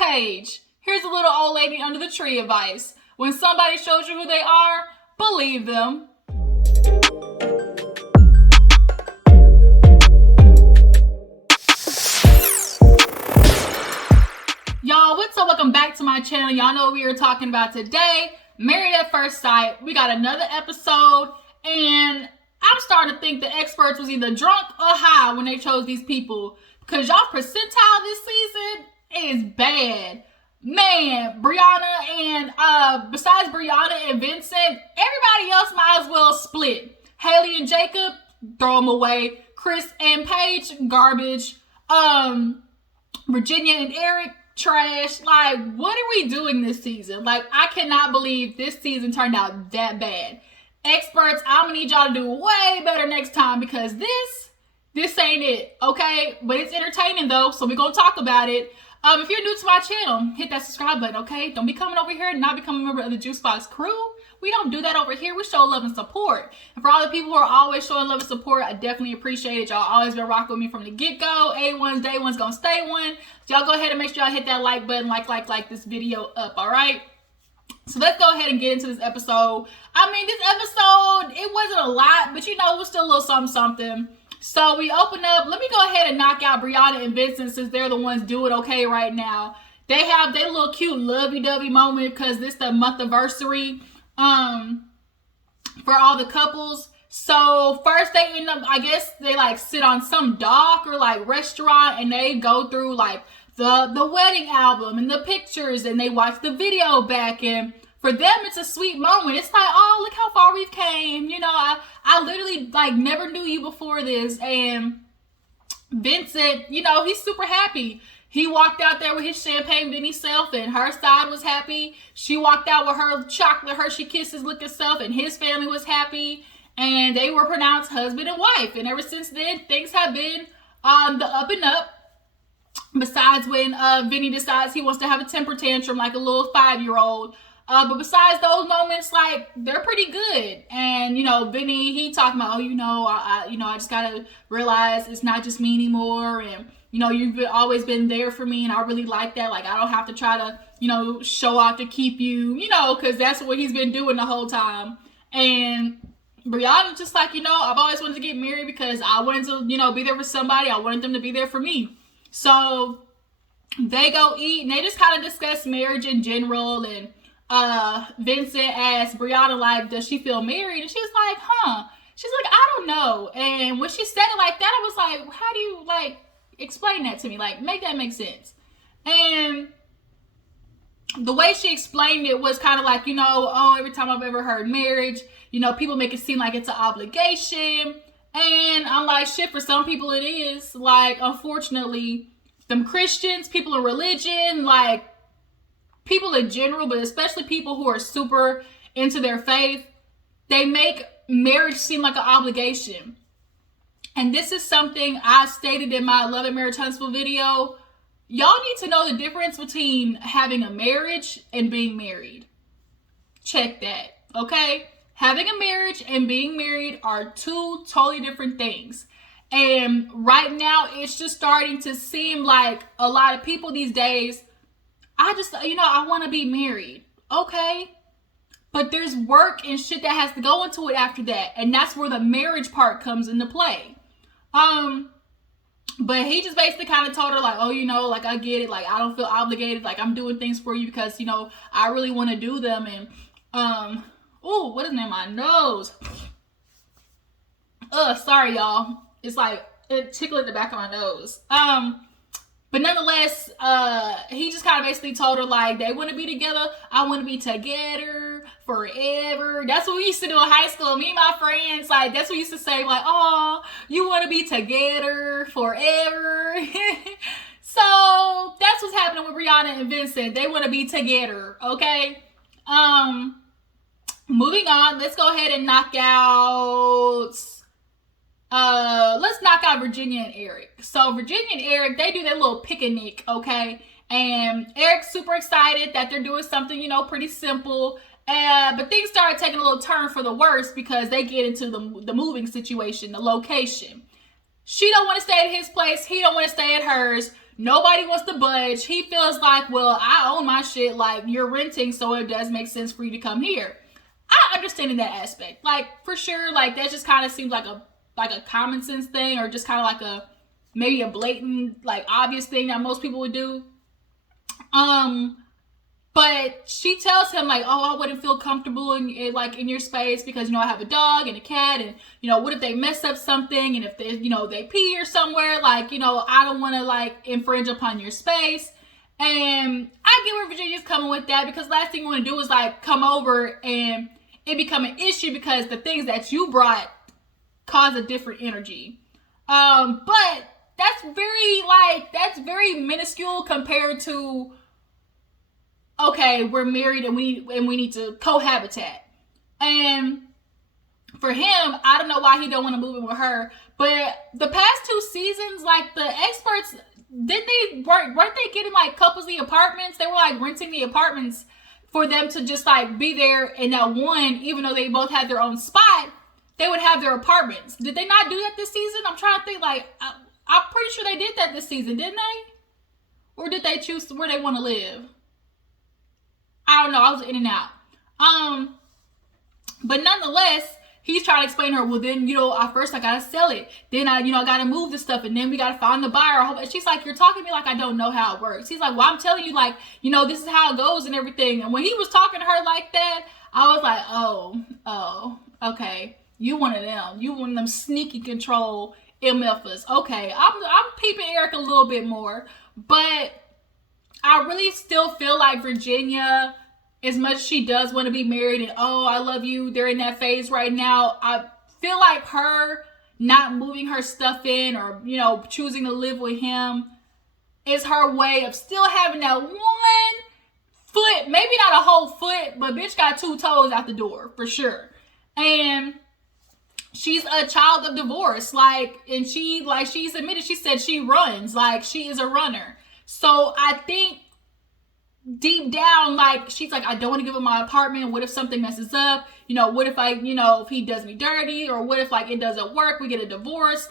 Paige. Here's a little old lady under the tree advice. When somebody shows you who they are, believe them. Y'all, what's up? Welcome back to my channel. Y'all know what we are talking about today. Married at First Sight. We got another episode, and I'm starting to think the experts was either drunk or high when they chose these people, because y'all percentile this season is bad. Man, Brianna and besides Brianna and Vincent, everybody else might as well split. Haley and Jacob, throw them away. Chris and Paige, garbage. Virginia and Eric, trash. Like, what are we doing this season? Like, I cannot believe this season turned out that bad. Experts, I'm gonna need y'all to do way better next time, because this ain't it, okay? But it's entertaining though, so we're gonna talk about it. If you're new to my channel, hit that subscribe button, okay? Don't be coming over here and not becoming a member of the Juice Box crew. We don't do that over here. We show love and support. And for all the people who are always showing love and support, I definitely appreciate it. Y'all always been rocking with me from the get-go. A1's day one's gonna stay one. So y'all go ahead and make sure y'all hit that like button, like this video up, all right? So let's go ahead and get into this episode. I mean, this episode, it wasn't a lot, but you know, it was still a little something. So we open up. Let me go ahead and knock out Brianna and Vincent, since they're the ones doing okay right now. They have their little cute lovey-dovey moment, because this the Monthiversary for all the couples. So first they end up, I guess they like sit on some dock or like restaurant, and they go through like the wedding album and the pictures, and they watch the video back, and for them it's a sweet moment. It's like, oh, look how far we've came. You know, I literally like never knew you before this. And Vincent, you know, he's super happy. He walked out there with his champagne Vinny self, and her side was happy. She walked out with her chocolate Hershey Kisses looking self, and his family was happy. And they were pronounced husband and wife. And ever since then, things have been on the up and up. Besides when Vinny decides he wants to have a temper tantrum like a little 5-year-old. But besides those moments, like, they're pretty good. And, you know, Vinny, he talking about, oh, you know, I just gotta realize it's not just me anymore. And, you know, you've always been there for me, and I really like that. Like, I don't have to try to, you know, show off to keep you, you know, because that's what he's been doing the whole time. And Brianna's just like, you know, I've always wanted to get married because I wanted to, you know, be there for somebody. I wanted them to be there for me. So they go eat, and they just kind of discuss marriage in general. And Vincent asked Brianna, like, does she feel married? And she's like, she's like, I don't know. And when she said it like that, I was like, how do you, like, explain that to me? Like, make that make sense. And the way she explained it was kind of like, you know, oh, every time I've ever heard marriage, you know, people make it seem like it's an obligation. And I'm like, shit, for some people it is. Like, unfortunately, them Christians, people in religion, like, people in general, but especially people who are super into their faith, they make marriage seem like an obligation. And this is something I stated in my Love and Marriage Huntsville video. Y'all need to know the difference between having a marriage and being married. Check that, okay? Having a marriage and being married are two totally different things. And right now, it's just starting to seem like a lot of people these days, I just, you know, I want to be married. Okay. But there's work and shit that has to go into it after that. And that's where the marriage part comes into play. But he just basically kind of told her, like, oh, you know, like, I get it. Like, I don't feel obligated. Like, I'm doing things for you because, you know, I really want to do them. And, oh, what is in my nose? Sorry, y'all. It's like, it tickled the back of my nose. But nonetheless, he just kind of basically told her, like, they want to be together. I want to be together forever. That's what we used to do in high school. Me and my friends, like, that's what we used to say, like, oh, you want to be together forever. So that's what's happening with Brianna and Vincent. They want to be together, okay? Moving on, let's go ahead and knock out... let's knock out Virginia and Eric. So Virginia and Eric, they do their little picnic, okay? And Eric's super excited that they're doing something, you know, pretty simple. But things started taking a little turn for the worse because they get into the moving situation, the location. She don't want to stay at his place. He don't want to stay at hers. Nobody wants to budge. He feels like, well, I own my shit. Like, you're renting, so it does make sense for you to come here. I understand in that aspect. Like, for sure, like, that just kind of seems like a common sense thing, or just kind of like maybe a blatant, like, obvious thing that most people would do. But she tells him, like, oh, I wouldn't feel comfortable in your space because, I have a dog and a cat, and, what if they mess up something, and if they, they pee or somewhere, like, I don't want to, like, infringe upon your space. And I get where Virginia's coming with that, because last thing you want to do is, like, come over and it become an issue because the things that you brought cause a different energy. But that's very minuscule compared to, okay, we're married and we need to cohabitate. And for him, I don't know why he don't want to move in with her. But the past 2 seasons, like, the experts, weren't they getting, like, couples-y apartments? They were, like, renting the apartments for them to just, like, be there in that one, even though they both had their own spot, they would have their apartments. Did they not do that this season? I'm trying to think, like, I'm pretty sure they did that this season, didn't they? Or did they choose where they want to live? I don't know. I was in and out. But nonetheless, he's trying to explain to her, well, then, at first I gotta sell it. Then I gotta move the stuff, and then we gotta find the buyer. And she's like, you're talking to me like I don't know how it works. He's like, well, I'm telling you, like, this is how it goes and everything. And when he was talking to her like that, I was like, oh, okay. You one of them. You one of them sneaky control MFers. Okay, I'm peeping Eric a little bit more, but I really still feel like Virginia, as much as she does want to be married and, oh, I love you, they're in that phase right now, I feel like her not moving her stuff in, or, choosing to live with him, is her way of still having that one foot, maybe not a whole foot, but bitch got 2 toes out the door, for sure. And she's a child of divorce, and she's admitted, she said she runs, she is a runner. So I think deep down, she's like, I don't want to give him my apartment. What if something messes up? What if if he does me dirty, or what if it doesn't work, we get a divorce?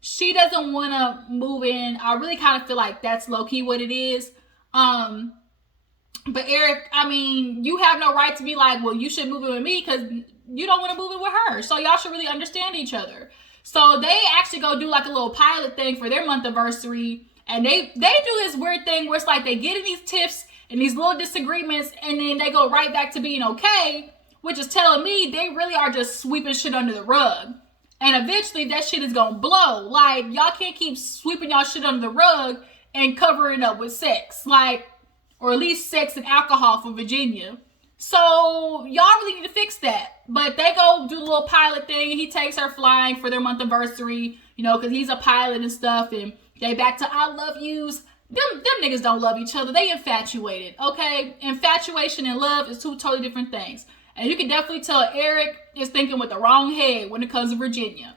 She doesn't want to move in. I really kind of feel like that's low key what it is. But Eric, you have no right to be like, well, you should move in with me because you don't want to move in with her. So y'all should really understand each other. So they actually go do a little pilot thing for their Monthiversary. And they do this weird thing where it's like they get in these tiffs and these little disagreements, and then they go right back to being okay, which is telling me they really are just sweeping shit under the rug. And eventually that shit is gonna blow. Y'all can't keep sweeping y'all shit under the rug and covering it up with sex. Or at least sex and alcohol for Virginia. So y'all really need to fix that. But they go do the little pilot thing. He takes her flying for their Monthiversary, because he's a pilot and stuff, and they back to I love yous. Them niggas don't love each other. They infatuated, okay? Infatuation and love is 2 totally different things. And you can definitely tell Eric is thinking with the wrong head when it comes to Virginia.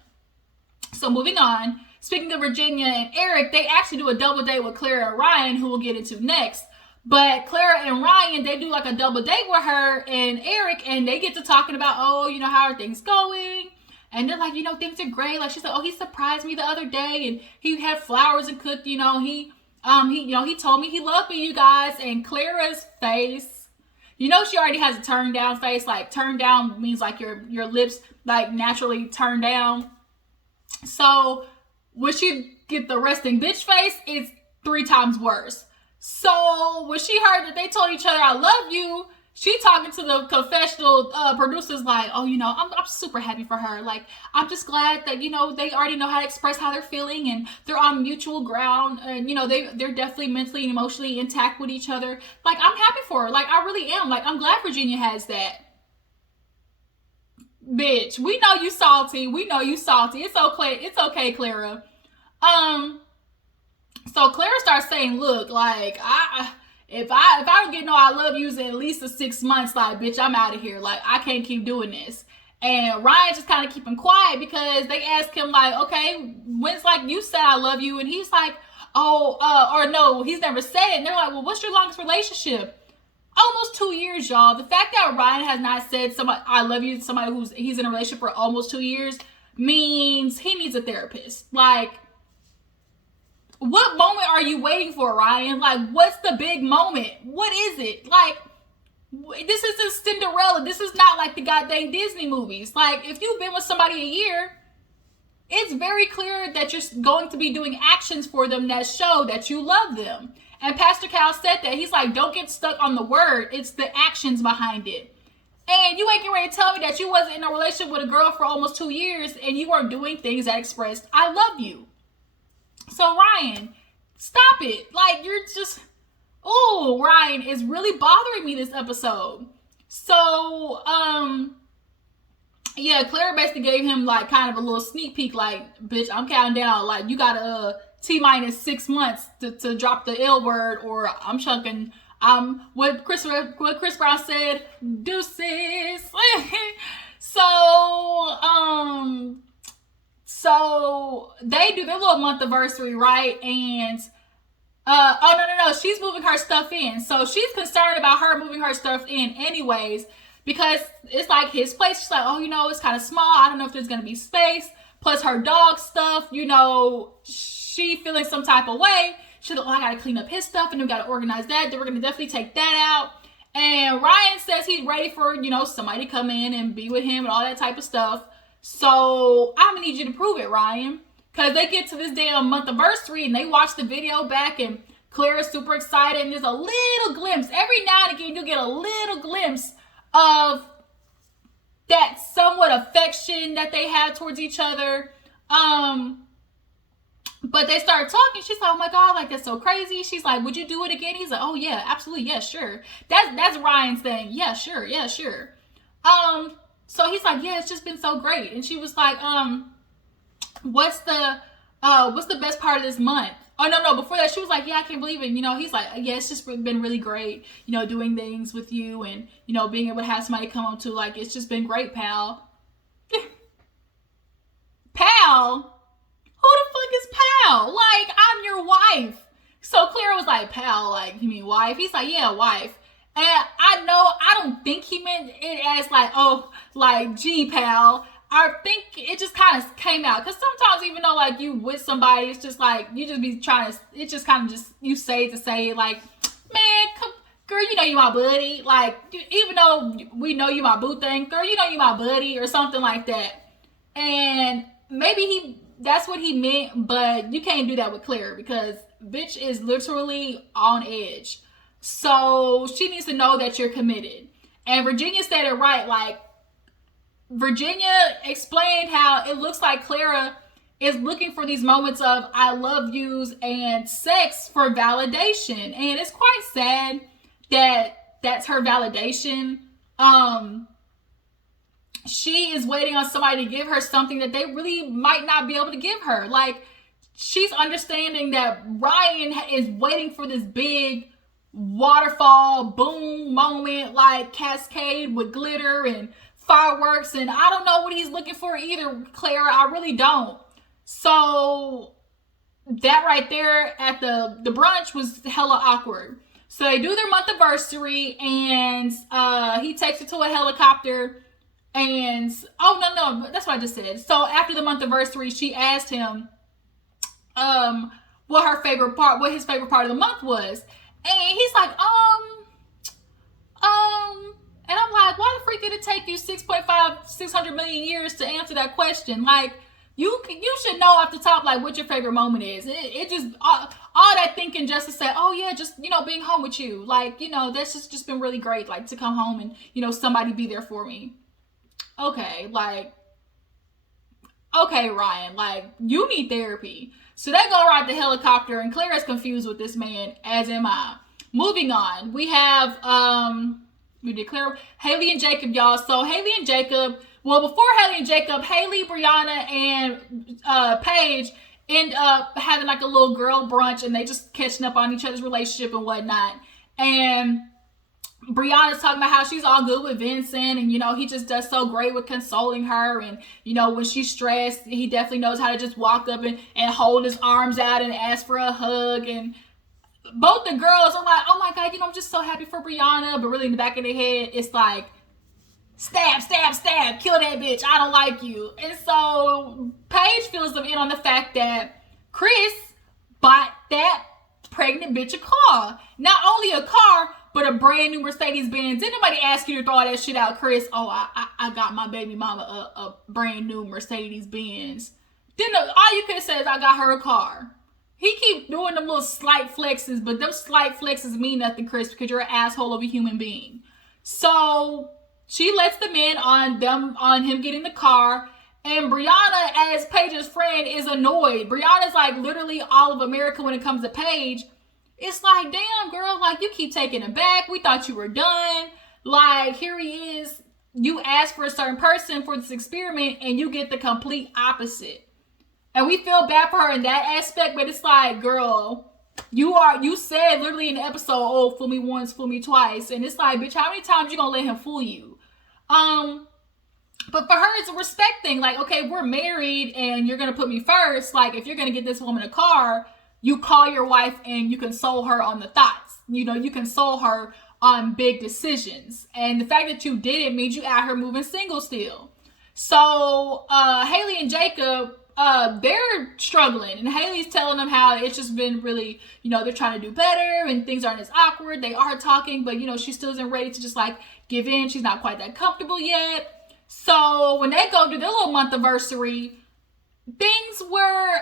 So moving on. Speaking of Virginia and Eric, they actually do a double date with Clara and Ryan, who we'll get into next. But Clara and Ryan, they do a double date with her and Eric, and they get to talking about, how are things going? And they're like, things are great. She's like, oh, he surprised me the other day, and he had flowers and cooked, he told me he loved me, you guys. And Clara's face, she already has a turned down face. Turned down means your lips naturally turn down. So when she get the resting bitch face, it's 3 times worse. So when she heard that they told each other I love you, she talking to the confessional producers I'm super happy for her. I'm just glad that, they already know how to express how they're feeling, and they're on mutual ground, and, they're definitely mentally and emotionally intact with each other. I'm happy for her. I really am. I'm glad Virginia has that. Bitch, we know you salty. It's okay. It's okay, Clara. So Clara starts saying, look, if I don't get no I love yous in at least 6 months, bitch, I'm out of here. I can't keep doing this. And Ryan just kind of keeping quiet because they ask him, okay, when's you said I love you? And he's like, or no, he's never said it. And they're like, well, what's your longest relationship? Almost 2 years, y'all. The fact that Ryan has not said I love you to somebody he's in a relationship for almost 2 years means he needs a therapist. what moment are you waiting for, Ryan? Like, what's the big moment? What is it? Like, this isn't Cinderella. This is not like the goddamn Disney movies. Like, if you've been with somebody a year, it's very clear that you're going to be doing actions for them that show that you love them. And Pastor Cal said that. He's like, don't get stuck on the word. It's the actions behind it. And you ain't getting ready to tell me that you wasn't in a relationship with a girl for almost 2 years and you weren't doing things that expressed, I love you. So, Ryan, stop it. Like, you're just... Oh, Ryan is really bothering me this episode. So, yeah, Clara basically gave him, like, kind of a little sneak peek, like, bitch, I'm counting down. Like, you got T-minus 6 months to drop the L word, or I'm chunking, what Chris Brown said, deuces. So they do their little Monthiversary, right? And, no, she's moving her stuff in. So she's concerned about her moving her stuff in anyways, because it's like his place. She's like, oh, it's kind of small. I don't know if there's going to be space. Plus her dog stuff, she feeling some type of way. She's like, oh, I got to clean up his stuff and we got to organize that. Then we're going to definitely take that out. And Ryan says he's ready for, somebody to come in and be with him and all that type of stuff. So I'm going to need you to prove it, Ryan. Because they get to this damn Monthiversary and they watch the video back and Claire's super excited. And there's a little glimpse. Every now and again, you'll get a little glimpse of that somewhat affection that they have towards each other. But they start talking. She's like, oh my God, like, that's so crazy. She's like, would you do it again? He's like, oh yeah, absolutely. Yeah, sure. That's Ryan's thing. Yeah, sure. Yeah, sure. So he's like, yeah, it's just been so great. And she was like, what's the best part of this month? Oh, no, before that, she was like, yeah, I can't believe it. He's like, yeah, it's just been really great, doing things with you and, being able to have somebody come up to, like, it's just been great, pal. Pal? Who the fuck is pal? Like, I'm your wife. So Clara was like, pal, like, you mean wife? He's like, yeah, wife. And I don't think he meant it as like, oh, like, gee, pal. I think it just kind of came out. Because sometimes even though, like, you with somebody, it's just like, you just be trying to, it just kind of just, you say it to say it. Like, man, come, girl, you my buddy. Like, even though we know you my boo thing, girl, you my buddy or something like that. And maybe that's what he meant, but you can't do that with Claire because bitch is literally on edge. So she needs to know that you're committed. And Virginia said it right. Like, Virginia explained how it looks like Clara is looking for these moments of I love yous and sex for validation. And it's quite sad that that's her validation. She is waiting on somebody to give her something that they really might not be able to give her. Like, she's understanding that Ryan is waiting for this big waterfall boom moment, like cascade with glitter and fireworks, and I don't know what he's looking for either, Clara. I really don't. So that right there at the brunch was hella awkward. So they do their Monthiversary, and he takes her to a helicopter. And oh no, that's what I just said. So after the Monthiversary, she asked him what his favorite part of the month was. And he's like, and I'm like, why the freak did it take you 600 million years to answer that question? Like, you should know off the top, like, what your favorite moment is. It just, all that thinking just to say, oh yeah, just, being home with you. Like, that's just been really great, like, to come home and, somebody be there for me. Okay, like, okay, Ryan, like, you need therapy. So they go ride the helicopter, and Claire is confused with this man, as am I. Moving on, we have, we declare Haley and Jacob, y'all. So Haley and Jacob, well, before Haley and Jacob, Haley, Brianna, and Paige end up having like a little girl brunch, and they just catching up on each other's relationship and whatnot. And Brianna's talking about how she's all good with Vincent, and he just does so great with consoling her, and when she's stressed, he definitely knows how to just walk up and hold his arms out and ask for a hug. And both the girls are like, oh my God, I'm just so happy for Brianna, but really in the back of their head, it's like, stab, stab, stab, kill that bitch, I don't like you. And so Paige fills them in on the fact that Chris bought that pregnant bitch a car. Not only a car, but a brand new Mercedes-Benz. Didn't nobody ask you to throw all that shit out, Chris? Oh, I got my baby mama a brand new Mercedes-Benz. Then all you could say is, I got her a car. He keep doing them little slight flexes, but them slight flexes mean nothing, Chris, because you're an asshole of a human being. So she lets them in on him getting the car. And Brianna, as Paige's friend, is annoyed. Brianna's like literally all of America when it comes to Paige. It's like, damn, girl, like, you keep taking him back. We thought you were done. Like, here he is. You asked for a certain person for this experiment, and you get the complete opposite. And we feel bad for her in that aspect, but it's like, girl, you said literally in the episode, oh, fool me once, fool me twice. And it's like, bitch, how many times you gonna let him fool you? But for her, it's a respect thing. Like, okay, we're married and you're going to put me first. Like, if you're going to get this woman a car, you call your wife and you console her on the thoughts. You know, you console her on big decisions. And the fact that you did it means you out here moving single still. So, Haley and Jacob, they're struggling. And Haley's telling them how it's just been really, you know, they're trying to do better and things aren't as awkward. They are talking, but, you know, she still isn't ready to just, like, give in. She's not quite that comfortable yet. So when they go to their little Monthiversary, things were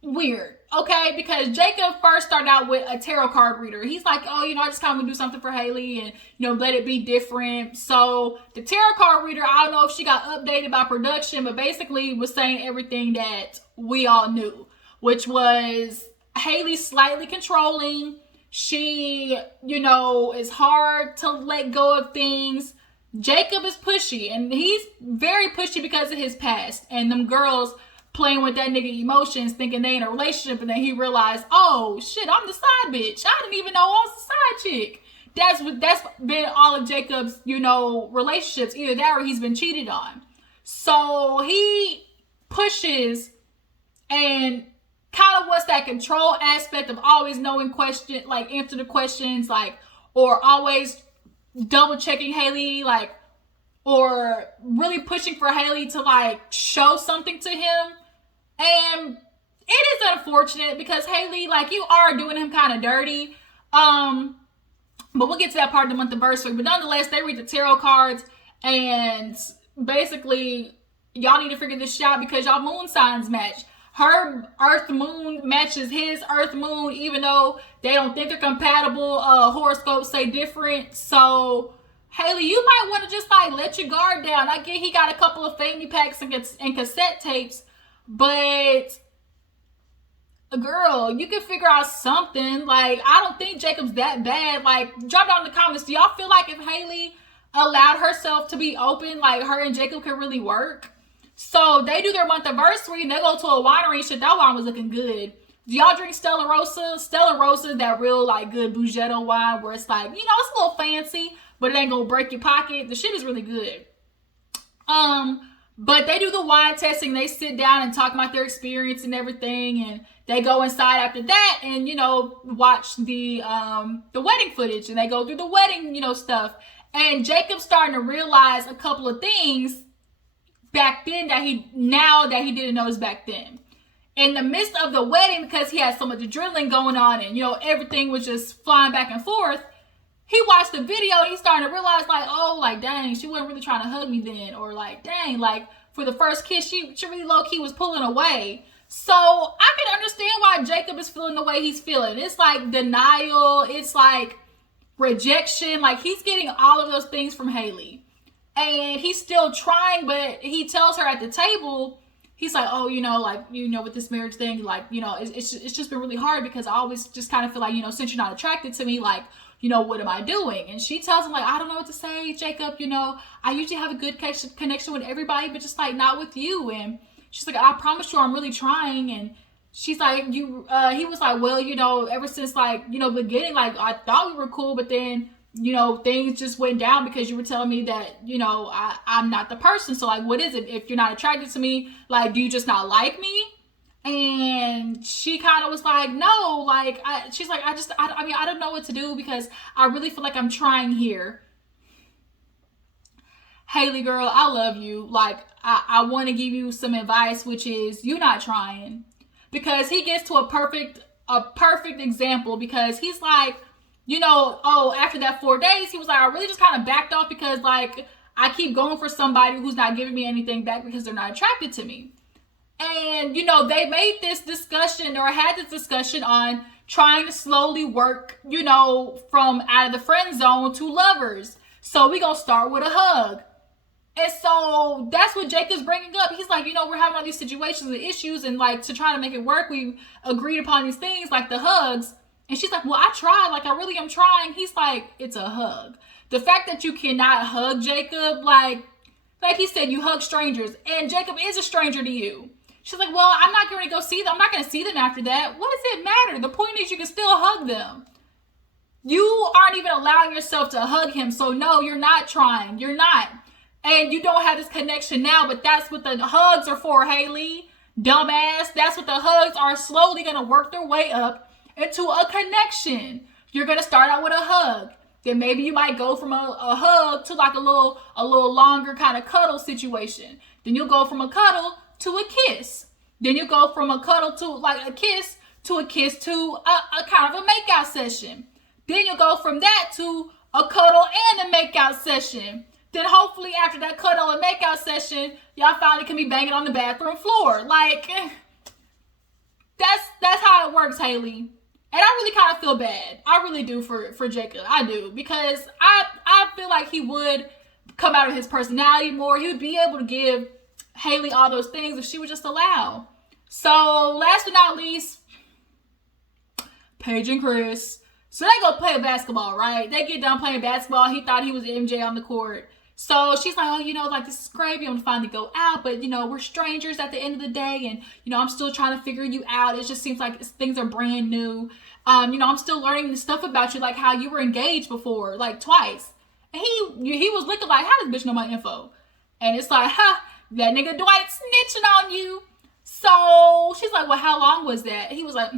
weird, okay? Because Jacob first started out with a tarot card reader. He's like, oh, you know, I just kind of do something for Haley and, you know, let it be different. So the tarot card reader, I don't know if she got updated by production, but basically was saying everything that we all knew, which was Haley slightly controlling. She, you know, is hard to let go of things. Jacob is pushy, and he's very pushy because of his past. And them girls playing with that nigga emotions, thinking they in a relationship, and then he realized, oh shit, I'm the side bitch. I didn't even know I was the side chick. That's been all of Jacob's, you know, relationships. Either that or he's been cheated on. So he pushes and kind of wants that control aspect of always knowing question, like answer the questions, like, or always double checking Haley, like, or really pushing for Haley to like show something to him. And it is unfortunate because Haley, like, you are doing him kind of dirty. But we'll get to that part of the Monthiversary. But nonetheless, they read the tarot cards and basically y'all need to figure this shit out because y'all moon signs match. Her earth moon matches his earth moon, even though they don't think they're compatible. Horoscopes say different. So Haley, you might want to just like let your guard down. I get he got a couple of fanny packs and cassette tapes, but girl, you can figure out something. Like, I don't think Jacob's that bad. Like, drop down in the comments. Do y'all feel like if Haley allowed herself to be open, like her and Jacob could really work? So they do their Monthiversary and they go to a winery. Shit, that wine was looking good. Do y'all drink Stella Rosa? Stella Rosa, that real like good Bugetto wine where it's like, you know, it's a little fancy, but it ain't gonna break your pocket. The shit is really good. But they do the wine testing. They sit down and talk about their experience and everything, and they go inside after that and, you know, watch the wedding footage, and they go through the wedding, you know, stuff. And Jacob's starting to realize a couple of things back then that he didn't notice back then. In the midst of the wedding, because he had so much adrenaline going on and, you know, everything was just flying back and forth, he watched the video and he's starting to realize, like, oh, like, dang, she wasn't really trying to hug me then. Or like, dang, like, for the first kiss, she really low-key was pulling away. So I can understand why Jacob is feeling the way he's feeling. It's like denial. It's like rejection. Like, he's getting all of those things from Haley. And he's still trying, but he tells her at the table, he's like, oh, you know, like, you know, with this marriage thing, like, you know, it's just been really hard because I always just kind of feel like, you know, since you're not attracted to me, like, you know, what am I doing? And she tells him, like, I don't know what to say, Jacob. You know, I usually have a good connection with everybody, but just like not with you. And she's like, I promise you, I'm really trying. And she's like, he was like, well, you know, ever since like, you know, beginning, like I thought we were cool, but then, you know, things just went down because you were telling me that, you know, I'm not the person. So like, what is it? If you're not attracted to me, like, do you just not like me? And she kind of was like, no, like, she's like, I mean, I don't know what to do because I really feel like I'm trying here. Haley, girl, I love you. Like, I want to give you some advice, which is you not trying, because he gets to a perfect a perfect example, because he's like, after that 4 days, he was like, I really just kind of backed off because like I keep going for somebody who's not giving me anything back because they're not attracted to me. And, they made this discussion, or had this discussion on trying to slowly work, from out of the friend zone to lovers. So we gonna start with a hug. And so that's what Jacob's bringing up. He's like, we're having all these situations and issues, and like to try to make it work, we agreed upon these things like the hugs. And she's like, well, I tried. Like, I really am trying. He's like, it's a hug. The fact that you cannot hug Jacob, like he said, you hug strangers, and Jacob is a stranger to you. She's like, well, I'm not going to go see them. I'm not going to see them after that. What does it matter? The point is you can still hug them. You aren't even allowing yourself to hug him. So no, you're not trying. You're not. And you don't have this connection now, but that's what the hugs are for, Haley. Dumbass. That's what the hugs are, slowly going to work their way up into a connection. You're going to start out with a hug. Then maybe you might go from a hug to like a little longer kind of cuddle situation. Then you'll go from a cuddle to a kiss. Then you go from a cuddle to like a kiss to a kind of a makeout session. Then you go from that to a cuddle and a makeout session. Then hopefully after that cuddle and makeout session, y'all finally can be banging on the bathroom floor. Like, that's how it works, Haley. And I really kind of feel bad. I really do for Jacob. I do. Because I feel like he would come out of his personality more. He would be able to give Haley all those things if she would just allow. So last but not least, Paige and Chris. So they go play basketball, right? They get done playing basketball. He thought he was MJ on the court. So she's like, oh, like, this is crazy. I'm gonna finally go out, but we're strangers at the end of the day, and I'm still trying to figure you out. It just seems like things are brand new. I'm still learning the stuff about you, like how you were engaged before, like twice. And he was looking like, how does bitch know my info? And it's like, that nigga Dwight snitching on you. So she's like, well, how long was that? He was like,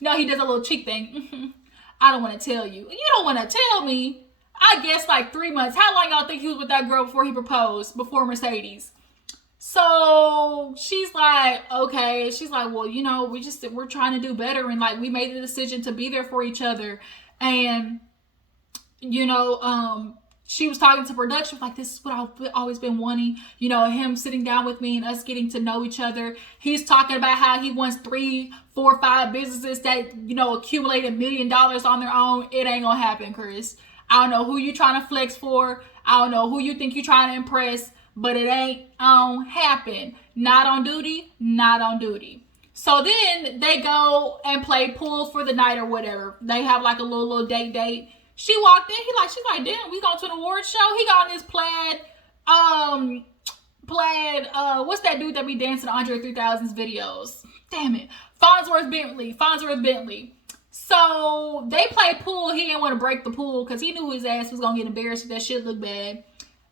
no, he does a little cheek thing. I don't want to tell you. You don't want to tell me. I guess like 3 months. How long y'all think he was with that girl before he proposed, before Mercedes? So she's like, okay. She's like, well, we're trying to do better, and like we made the decision to be there for each other. And she was talking to production, like, this is what I've always been wanting, him sitting down with me and us getting to know each other. He's talking about how he wants 3, 4, 5 businesses that, accumulate $1 million on their own. It ain't gonna happen, Chris. I don't know who you trying to flex for. I don't know who you think you trying to impress, but it ain't happen. Not on duty, not on duty. So then they go and play pool for the night or whatever. They have like a little date. She walked in. She's like, damn, we going to an award show? He got on this plaid, what's that dude that be dancing Andre 3000's videos? Damn it. Farnsworth Bentley. So they play pool. He didn't want to break the pool because he knew his ass was going to get embarrassed if that shit looked bad.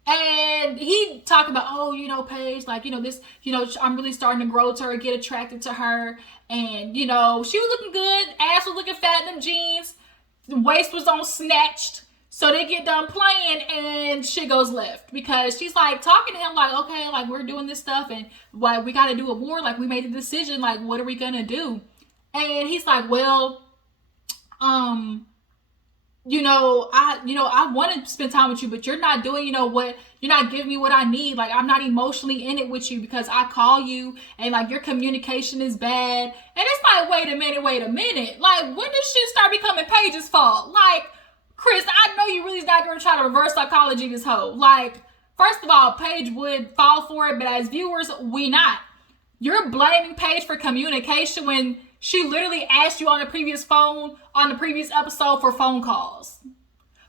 And he talked about, Paige, like, this, I'm really starting to grow to her, get attracted to her. And, she was looking good. Ass was looking fat in them jeans. The waist was on snatched. So they get done playing and shit goes left. Because she's like talking to him like, okay, like we're doing this stuff and like we got to do it more. Like we made a decision. Like, what are we going to do? And he's like, well, I want to spend time with you, but you're not doing, what, you're not giving me what I need. Like, I'm not emotionally in it with you because I call you and like your communication is bad. And it's like, wait a minute. Like, when does shit start becoming Paige's fault? Like, Chris, I know you really not going to try to reverse psychology this hoe. Like, first of all, Paige would fall for it, but as viewers, we not. You're blaming Paige for communication when she literally asked you on the previous episode for phone calls.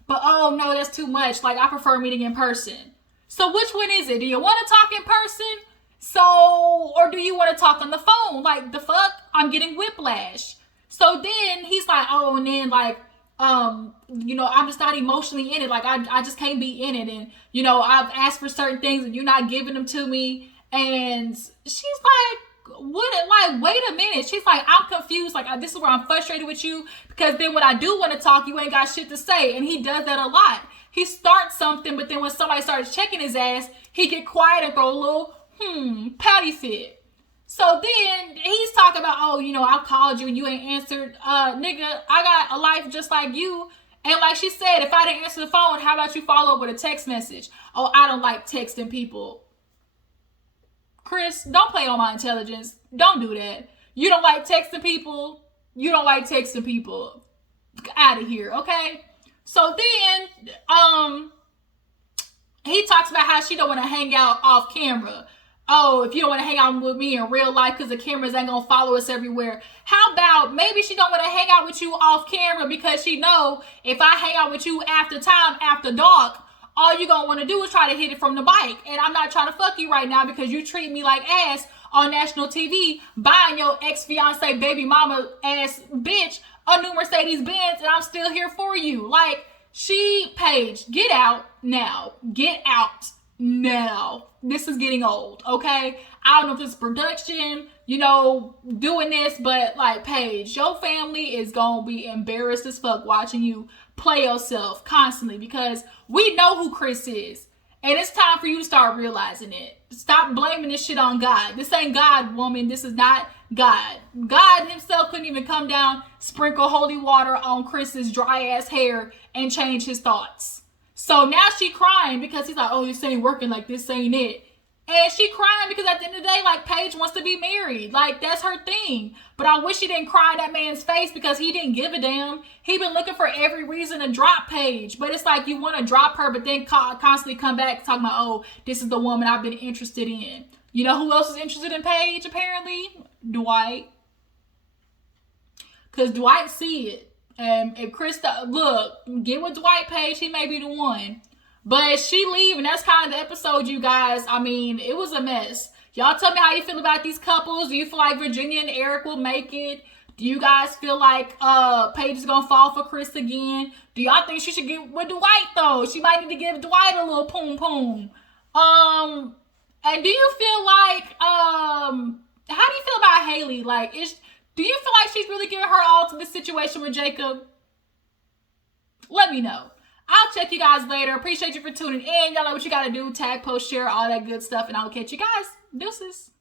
But oh no, that's too much. Like, I prefer meeting in person. So which one is it? Do you want to talk in person? Or do you want to talk on the phone? Like, the fuck? I'm getting whiplash. So then he's like, oh, and then like, I'm just not emotionally in it. Like, I just can't be in it. And, I've asked for certain things and you're not giving them to me. And she's like, wait a minute. She's like, I'm confused. Like, this is where I'm frustrated with you, because then when I do want to talk, you ain't got shit to say. And he does that a lot. He starts something, but then when somebody starts checking his ass, he get quiet and throw a little, pouty fit. So then he's talking about, oh, you know, I've called you and you ain't answered. Nigga, I got a life just like you. And like she said, if I didn't answer the phone, how about you follow up with a text message? Oh, I don't like texting people. Chris, don't play on my intelligence. Don't do that. You don't like texting people. You don't like texting people. Out of here, okay? So then, he talks about how she don't want to hang out off camera. Oh, if you don't want to hang out with me in real life because the cameras ain't gonna follow us everywhere. How about maybe she don't want to hang out with you off camera because she know if I hang out with you after time, after dark, all you gonna want to do is try to hit it from the bike. And I'm not trying to fuck you right now because you treat me like ass on national TV, buying your ex-fiance baby mama ass bitch a new Mercedes Benz, and I'm still here for you. Like, Paige, get out now. Get out now. This is getting old, okay? I don't know if it's production, you know, doing this, but like, Paige, your family is gonna be embarrassed as fuck watching you play yourself constantly because we know who Chris is. And it's time for you to start realizing it. Stop blaming this shit on God. This ain't God, woman. This is not God. God himself couldn't even come down, sprinkle holy water on Chris's dry ass hair and change his thoughts. So now she crying because he's like, oh, this ain't working, like this ain't it. And she crying because at the end of the day, like, Paige wants to be married. Like, that's her thing. But I wish she didn't cry in that man's face because he didn't give a damn. He been looking for every reason to drop Paige. But it's like you want to drop her, but then constantly come back talking about, oh, this is the woman I've been interested in. You know who else is interested in Paige, apparently? Dwight. Because Dwight see it. And if Krista, look, get with Dwight, Paige, he may be the one. But she leave, and that's kind of the episode, you guys. I mean, it was a mess. Y'all tell me how you feel about these couples. Do you feel like Virginia and Eric will make it? Do you guys feel like Paige is going to fall for Chris again? Do y'all think she should get with Dwight, though? She might need to give Dwight a little poom-poom. And do you feel like, how do you feel about Haley? Like, do you feel like she's really giving her all to this situation with Jacob? Let me know. I'll check you guys later. Appreciate you for tuning in. Y'all know what you gotta do. Tag, post, share, all that good stuff. And I'll catch you guys. Deuces.